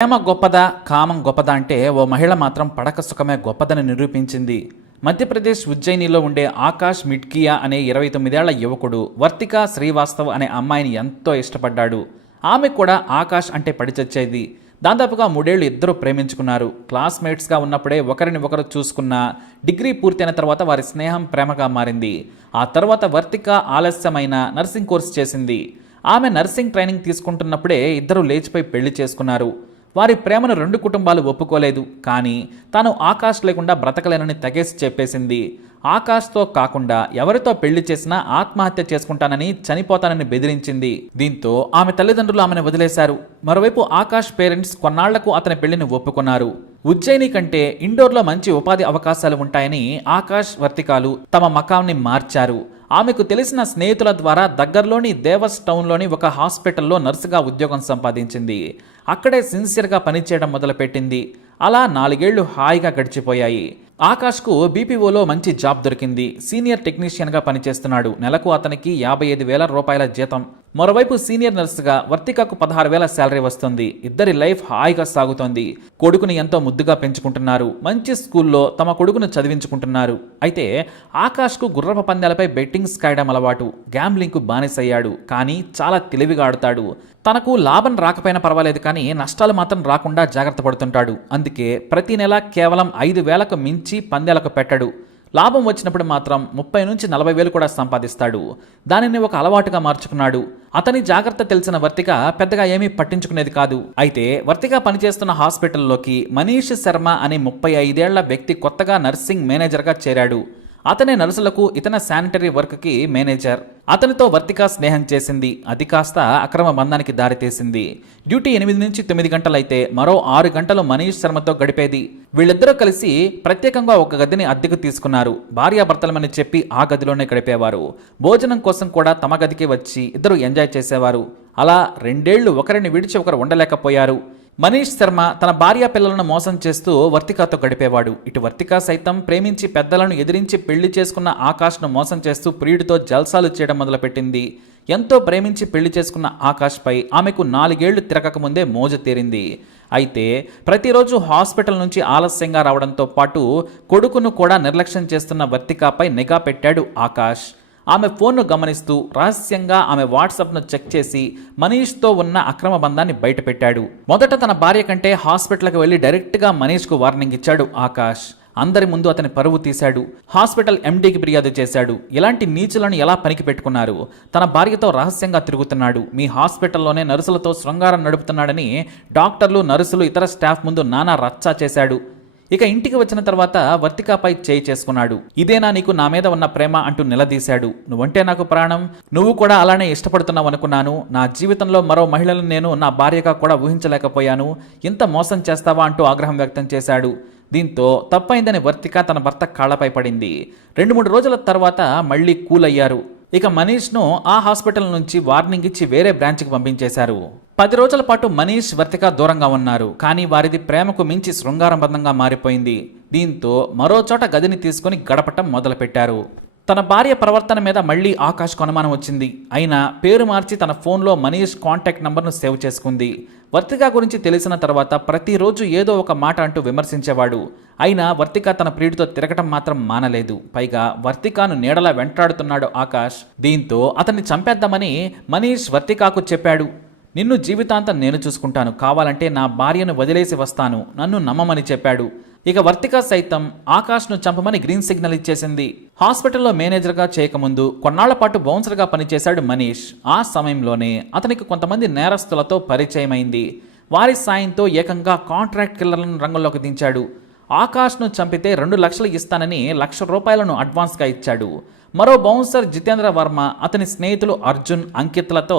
ప్రేమ గొప్పదా కామం గొప్పదా అంటే ఓ మహిళ మాత్రం పడక సుఖమే గొప్పదని నిరూపించింది. మధ్యప్రదేశ్ ఉజ్జయినిలో ఉండే ఆకాష్ మిడ్కియా అనే ఇరవై తొమ్మిదేళ్ళ యువకుడు వర్తిక శ్రీవాస్తవ్ అనే అమ్మాయిని ఎంతో ఇష్టపడ్డాడు. ఆమె కూడా ఆకాష్ అంటే పడిచచ్చేది దాదాపుగా మూడేళ్ళు ఇద్దరు ప్రేమించుకున్నారు. క్లాస్మేట్స్గా ఉన్నప్పుడే ఒకరిని ఒకరు చూసుకున్న డిగ్రీ పూర్తయిన తర్వాత వారి స్నేహం ప్రేమగా మారింది. ఆ తర్వాత వర్తిక ఆలస్యమైన నర్సింగ్ కోర్స్ చేసింది. ఆమె నర్సింగ్ ట్రైనింగ్ తీసుకుంటున్నప్పుడే ఇద్దరు లేచిపోయి పెళ్ళి చేసుకున్నారు. వారి ప్రేమను రెండు కుటుంబాలు ఒప్పుకోలేదు. కానీ తాను ఆకాష్ లేకుండా బ్రతకలేనని తెగేసి చెప్పేసింది. ఆకాష్తో కాకుండా ఎవరితో పెళ్ళి చేసినా ఆత్మహత్య చేసుకుంటానని చనిపోతానని బెదిరించింది. దీంతో ఆమె తల్లిదండ్రులు ఆమెను వదిలేశారు. మరోవైపు ఆకాష్ పేరెంట్స్ కొన్నాళ్ళకు అతని పెళ్ళిని ఒప్పుకున్నారు. ఉజ్జయిని కంటే ఇండోర్లో మంచి ఉపాధి అవకాశాలు ఉంటాయని ఆకాష్ వర్తికాలు తమ మకాంని మార్చారు. ఆమెకు తెలిసిన స్నేహితుల ద్వారా దగ్గరలోని దేవస్ టౌన్లోని ఒక హాస్పిటల్లో నర్సుగా ఉద్యోగం సంపాదించింది. అక్కడే సిన్సియర్గా పనిచేయడం మొదలుపెట్టింది. అలా నాలుగేళ్ళు హాయిగా గడిచిపోయాయి. ఆకాష్కు బీపీఓలో మంచి జాబ్ దొరికింది. సీనియర్ టెక్నీషియన్గా పనిచేస్తున్నాడు. నెలకు అతనికి యాభై ఐదు వేల రూపాయల జీతం. మరోవైపు సీనియర్ నర్సుగా వర్తికకు పదహారు వేల శాలరీ వస్తుంది. ఇద్దరి లైఫ్ హాయిగా సాగుతోంది. కొడుకుని ఎంతో ముద్దుగా పెంచుకుంటున్నారు. మంచి స్కూల్లో తమ కొడుకును చదివించుకుంటున్నారు. అయితే ఆకాష్కు గుర్రప పందాలపై బెట్టింగ్స్ కాయడం అలవాటు. గ్యాంబ్లింగ్కు బానిసయ్యాడు. కానీ చాలా తెలివిగా ఆడతాడు. తనకు లాభం రాకపోయినా పర్వాలేదు కానీ నష్టాలు మాత్రం రాకుండా జాగ్రత్త పడుతుంటాడు. అందుకే ప్రతి నెల కేవలం ఐదు వేలకు మించి పందేలకు పెట్టడు. లాభం వచ్చినప్పుడు మాత్రం ముప్పై నుంచి నలభై వేలు కూడా సంపాదిస్తాడు. దానిని ఒక అలవాటుగా మార్చుకున్నాడు. అతని జాగ్రత్త తెలిసిన వర్తిక పెద్దగా ఏమీ పట్టించుకునేది కాదు. అయితే వర్తిక పనిచేస్తున్న హాస్పిటల్లోకి మనీష్ శర్మ అనే ముప్పై ఐదేళ్ళ వ్యక్తి కొత్తగా నర్సింగ్ మేనేజర్గా చేరాడు. అతనే నర్సులకు ఇతర శానిటరీ వర్క్కి మేనేజర్. అతనితో వర్తిక స్నేహం చేసింది. అది కాస్త అక్రమ బంధానికి దారితీసింది డ్యూటీ ఎనిమిది నుంచి తొమ్మిది గంటలైతే మరో ఆరు గంటలు మనీష్ శర్మతో గడిపేది. వీళ్ళిద్దరూ కలిసి ప్రత్యేకంగా ఒక గదిని అద్దెకు తీసుకున్నారు. భార్యాభర్తలమని చెప్పి ఆ గదిలోనే గడిపేవారు. భోజనం కోసం కూడా తమ గదికి వచ్చి ఇద్దరు ఎంజాయ్ చేసేవారు. అలా రెండేళ్ళు ఒకరిని విడిచి ఒకరు ఉండలేకపోయారు. మనీష్ శర్మ తన భార్య పిల్లలను మోసం చేస్తూ వర్తికాతో గడిపేవాడు. ఇటు వర్తిక సైతం ప్రేమించి పెద్దలను ఎదిరించి పెళ్ళి చేసుకున్న ఆకాష్ను మోసం చేస్తూ ప్రియుడితో జల్సాలు చేయడం మొదలుపెట్టింది. ఎంతో ప్రేమించి పెళ్ళి చేసుకున్న ఆకాష్పై ఆమెకు నాలుగేళ్ళు తిరగకముందే మోజు తీరింది. అయితే ప్రతిరోజు హాస్పిటల్ నుంచి ఆలస్యంగా రావడంతో పాటు కొడుకును కూడా నిర్లక్ష్యం చేస్తున్న వర్తికాపై నిఘా పెట్టాడు ఆకాష్. ఆమె ఫోన్ను గమనిస్తూ రహస్యంగా ఆమె వాట్సాప్ను చెక్ చేసి మనీష్తో ఉన్న అక్రమ బంధాన్ని బయటపెట్టాడు. మొదట తన భార్య కంటే హాస్పిటల్కి వెళ్ళి డైరెక్ట్గా మనీష్కు వార్నింగ్ ఇచ్చాడు ఆకాష్. అందరి ముందు అతని పరువు తీశాడు. హాస్పిటల్ ఎండీకి ఫిర్యాదు చేశాడు. ఇలాంటి నీచులను ఎలా పనికి పెట్టుకున్నారు? తన భార్యతో రహస్యంగా తిరుగుతున్నాడు. మీ హాస్పిటల్లోనే నర్సులతో శృంగారం నడుపుతున్నాడని డాక్టర్లు నర్సులు ఇతర స్టాఫ్ ముందు నానా రచ్చా చేశాడు. ఇక ఇంటికి వచ్చిన తర్వాత వర్తికాపై చేయి చేసుకున్నాడు. ఇదేనా నీకు నా మీద ఉన్న ప్రేమ అంటూ నిలదీశాడు. నువ్వంటే నాకు ప్రాణం. నువ్వు కూడా అలానే ఇష్టపడుతున్నావు అనుకున్నాను. నా జీవితంలో మరో మహిళలను నేను నా భార్యగా కూడా ఊహించలేకపోయాను. ఇంత మోసం చేస్తావా అంటూ ఆగ్రహం వ్యక్తం చేశాడు. దీంతో తప్పైందని వర్తిక తన భర్త కాళ్ళపై పడింది. రెండు మూడు రోజుల తర్వాత మళ్ళీ కూల్ అయ్యారు ఇక మనీష్ను ఆ హాస్పిటల్ నుంచి వార్నింగ్ ఇచ్చి వేరే బ్రాంచ్కి పంపించేశారు. పది రోజుల పాటు మనీష్ వర్తిక దూరంగా ఉన్నారు. కానీ వారిది ప్రేమకు మించి శృంగారబంధంగా మారిపోయింది. దీంతో మరో చోట గదిని తీసుకుని గడపటం మొదలుపెట్టారు. తన భార్య ప్రవర్తన మీద మళ్ళీ ఆకాష్ అనుమానం వచ్చింది. అయినా పేరు మార్చి తన ఫోన్లో మనీష్ కాంటాక్ట్ నంబర్ను సేవ్ చేసుకుంది. వర్తిక గురించి తెలిసిన తర్వాత ప్రతిరోజు ఏదో ఒక మాట అంటూ విమర్శించేవాడు. అయినా వర్తిక తన ప్రియుడితో తిరగటం మాత్రం మానలేదు. పైగా వర్తికాను నీడలా వెంటాడుతున్నాడు ఆకాష్. దీంతో అతన్ని చంపేద్దామని మనీష్ వర్తికాకు చెప్పాడు. నిన్ను జీవితాంతం నేను చూసుకుంటాను. కావాలంటే నా భార్యను వదిలేసి వస్తాను. నన్ను నమ్మమని చెప్పాడు. ఇక వర్తిక సైతం ఆకాష్ను చంపమని గ్రీన్ సిగ్నల్ ఇచ్చేసింది. హాస్పిటల్లో మేనేజర్గా చేయకముందు కొన్నాళ్ళ పాటు బౌన్సర్గా పనిచేశాడు మనీష్. ఆ సమయంలోనే అతనికి కొంతమంది నేరస్తులతో పరిచయమైంది. వారి సాయంతో ఏకంగా కాంట్రాక్ట్ కిల్లర్లను రంగంలోకి దించాడు. ఆకాష్ను చంపితే రెండు లక్షలు ఇస్తానని లక్ష రూపాయలను అడ్వాన్స్గా ఇచ్చాడు. మరో బౌన్సర్ జితేంద్ర వర్మ అతని స్నేహితులు అర్జున్ అంకిత్లతో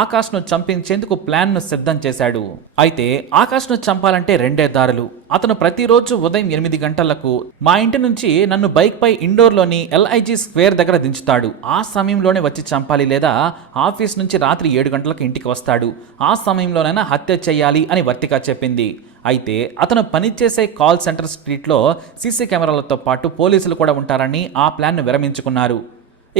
ఆకాష్ను చంపించేందుకు ప్లాన్ను సిద్ధం చేశాడు. అయితే ఆకాష్ను చంపాలంటే రెండే దారులు. అతను ప్రతిరోజు ఉదయం ఎనిమిది గంటలకు మా ఇంటి నుంచి నన్ను బైక్పై ఇండోర్లోని ఎల్ఐజీ స్క్వేర్ దగ్గర దించుతాడు. ఆ సమయంలోనే వచ్చి చంపాలి లేదా ఆఫీస్ నుంచి రాత్రి ఏడు గంటలకు ఇంటికి వస్తాడు. ఆ సమయంలోనైనా హత్య చేయాలి అని వర్తిక చెప్పింది. అయితే అతను పనిచేసే కాల్ సెంటర్ స్ట్రీట్లో సీసీ కెమెరాలతో పాటు పోలీసులు కూడా ఉంటారని ఆ ప్లాన్ను విరమించుకున్నారు.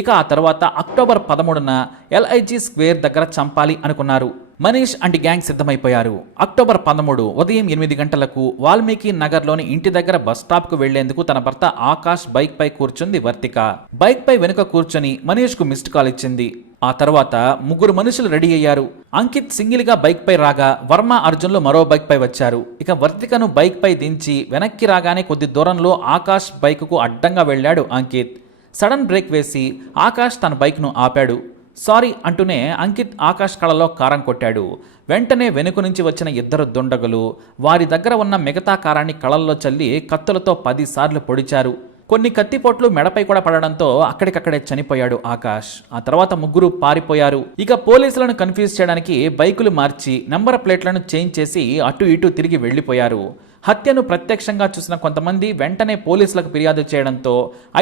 ఇక ఆ తర్వాత అక్టోబర్ పదమూడున ఎల్ఐజీ స్క్వేర్ దగ్గర చంపాలి అనుకున్నారు. మనీష్ అండ్ గ్యాంగ్ సిద్ధమైపోయారు. అక్టోబర్ పదమూడు ఉదయం ఎనిమిది గంటలకు వాల్మీకి నగర్లోని ఇంటి దగ్గర బస్ స్టాప్కు వెళ్ళేందుకు తన భర్త ఆకాష్ బైక్ పై కూర్చుంది వర్తిక. బైక్ పై వెనుక కూర్చొని మనీష్కు మిస్డ్ కాల్ ఇచ్చింది. ఆ తర్వాత ముగ్గురు మనుషులు రెడీ అయ్యారు. అంకిత్ సింగిల్గా బైక్ పై రాగా వర్మ అర్జున్లు మరో బైక్ పై వచ్చారు. ఇక వర్తికను బైక్ పై దించి వెనక్కి రాగానే కొద్ది దూరంలో ఆకాష్ బైక్కు అడ్డంగా వెళ్ళాడు అంకిత్. సడన్ బ్రేక్ వేసి ఆకాష్ తన బైక్ను ఆపాడు. సారీ అంటూనే అంకిత్ ఆకాష్ కళలో కారం కొట్టాడు. వెంటనే వెనుక నుంచి వచ్చిన ఇద్దరు దుండగులు వారి దగ్గర ఉన్న మిగతా కారాన్ని కళల్లో చల్లి కత్తులతో పదిసార్లు పొడిచారు. కొన్ని కత్తిపోట్లు మెడపై కూడా పడడంతో అక్కడికక్కడే చనిపోయాడు ఆకాష్. ఆ తర్వాత ముగ్గురు పారిపోయారు. ఇక పోలీసులను కన్ఫ్యూజ్ చేయడానికి బైకులు మార్చి నంబర్ ప్లేట్లను చేంజ్ చేసి అటు ఇటు తిరిగి వెళ్ళిపోయారు హత్యను ప్రత్యక్షంగా చూసిన కొంతమంది వెంటనే పోలీసులకు ఫిర్యాదు చేయడంతో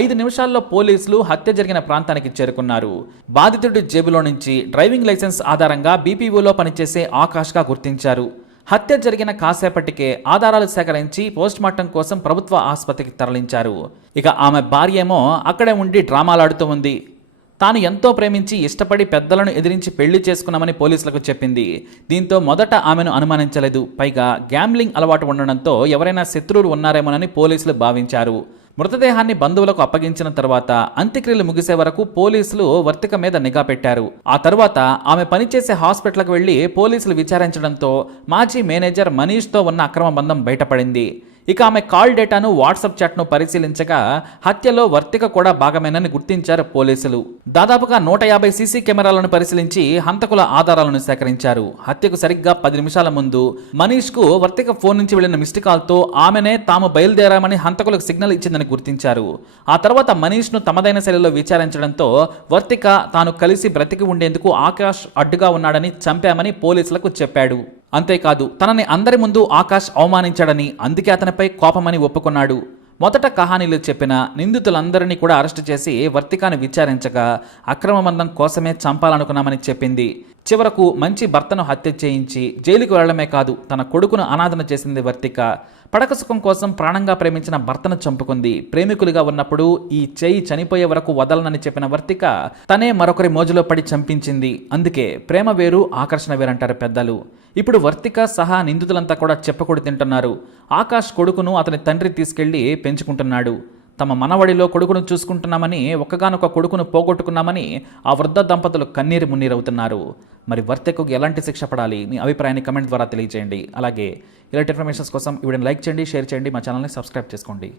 ఐదు నిమిషాల్లో పోలీసులు హత్య జరిగిన ప్రాంతానికి చేరుకున్నారు. బాధితుడి జేబులో నుంచి డ్రైవింగ్ లైసెన్స్ ఆధారంగా బీపీఓలో పనిచేసే ఆకాష్గా గుర్తించారు. హత్య జరిగిన కాసేపటికే ఆధారాలు సేకరించి పోస్ట్మార్టం కోసం ప్రభుత్వ ఆసుపత్రికి తరలించారు. ఇక ఆమె భార్య ఏమో అక్కడే ఉండి డ్రామాలాడుతూ ఉంది. తాను ఎంతో ప్రేమించి ఇష్టపడి పెద్దలను ఎదిరించి పెళ్ళి చేసుకున్నామని పోలీసులకు చెప్పింది. దీంతో మొదట ఆమెను అనుమానించలేదు. పైగా గ్యాంబ్లింగ్ అలవాటు ఉండడంతో ఎవరైనా శత్రువులు ఉన్నారేమోనని పోలీసులు భావించారు. మృతదేహాన్ని బంధువులకు అప్పగించిన తర్వాత అంత్యక్రియలు ముగిసే వరకు పోలీసులు వర్తిక మీద నిఘా పెట్టారు. ఆ తర్వాత ఆమె పనిచేసే హాస్పిటల్కి వెళ్ళి పోలీసులు విచారించడంతో మాజీ మేనేజర్ మనీష్తో ఉన్న అక్రమ బంధం బయటపడింది. ఇక ఆమె కాల్ డేటాను వాట్సాప్ చాట్ను పరిశీలించగా హత్యలో వర్తిక కూడా భాగమేనని గుర్తించారు పోలీసులు. దాదాపుగా నూట యాభై సీసీ కెమెరాలను పరిశీలించి హంతకుల ఆధారాలను సేకరించారు. హత్యకు సరిగ్గా పది నిమిషాల ముందు మనీష్కు వర్తిక ఫోన్ నుంచి వెళ్ళిన మిస్డ్ కాల్తో ఆమెనే తాము బయలుదేరామని హంతకులకు సిగ్నల్ ఇచ్చిందని గుర్తించారు. ఆ తర్వాత మనీష్ను తమదైన శైలిలో విచారించడంతో వర్తిక తాను కలిసి బ్రతికి ఉండేందుకు ఆకాష్ అడ్డుగా ఉన్నాడని చంపామని పోలీసులకు చెప్పాడు. అంతేకాదు తనని అందరి ముందు ఆకాష్ అవమానించాడని అందుకే అతనిపై కోపమని ఒప్పుకున్నాడు. మొదట కహానీలు చెప్పిన నిందితులందరినీ కూడా అరెస్టు చేసి వర్తికాను విచారించగా అక్రమబంధం కోసమే చంపాలనుకున్నామని చెప్పింది. చివరకు మంచి భర్తను హత్య చేయించి జైలుకు వెళ్ళడమే కాదు తన కొడుకును అనాథన చేసింది వర్తిక. పడక సుఖం కోసం ప్రాణంగా ప్రేమించిన భర్తను చంపుకుంది. ప్రేమికులుగా ఉన్నప్పుడు ఈ చేయి చనిపోయే వరకు వదలనని చెప్పిన వర్తిక తనే మరొకరి మోజులో పడి చంపించింది. అందుకే ప్రేమ వేరు ఆకర్షణ వేరంటారు పెద్దలు. ఇప్పుడు వర్తిక సహా నిందితులంతా కూడా చెప్పకూడు తింటున్నారు. ఆకాష్ కొడుకును అతని తండ్రి తీసుకెళ్ళి పెంచుకుంటున్నాడు. తమ మనవడిలో కొడుకును చూసుకుంటున్నామని ఒక్కగానొక కొడుకును పోగొట్టుకున్నామని ఆ వృద్ధ దంపతులు కన్నీరు మున్నీరవుతున్నారు. మరి వర్తెకు ఎలాంటి శిక్ష పడాలి? మీ అభిప్రాయాన్ని కమెంట్ ద్వారా తెలియజేయండి అలాగే ఇలాంటి ఇన్ఫర్మేషన్స్ కోసం వీడియోని లైక్ చేయండి షేర్ చేయండి. మా ఛానల్ని సబ్స్క్రైబ్ చేసుకోండి.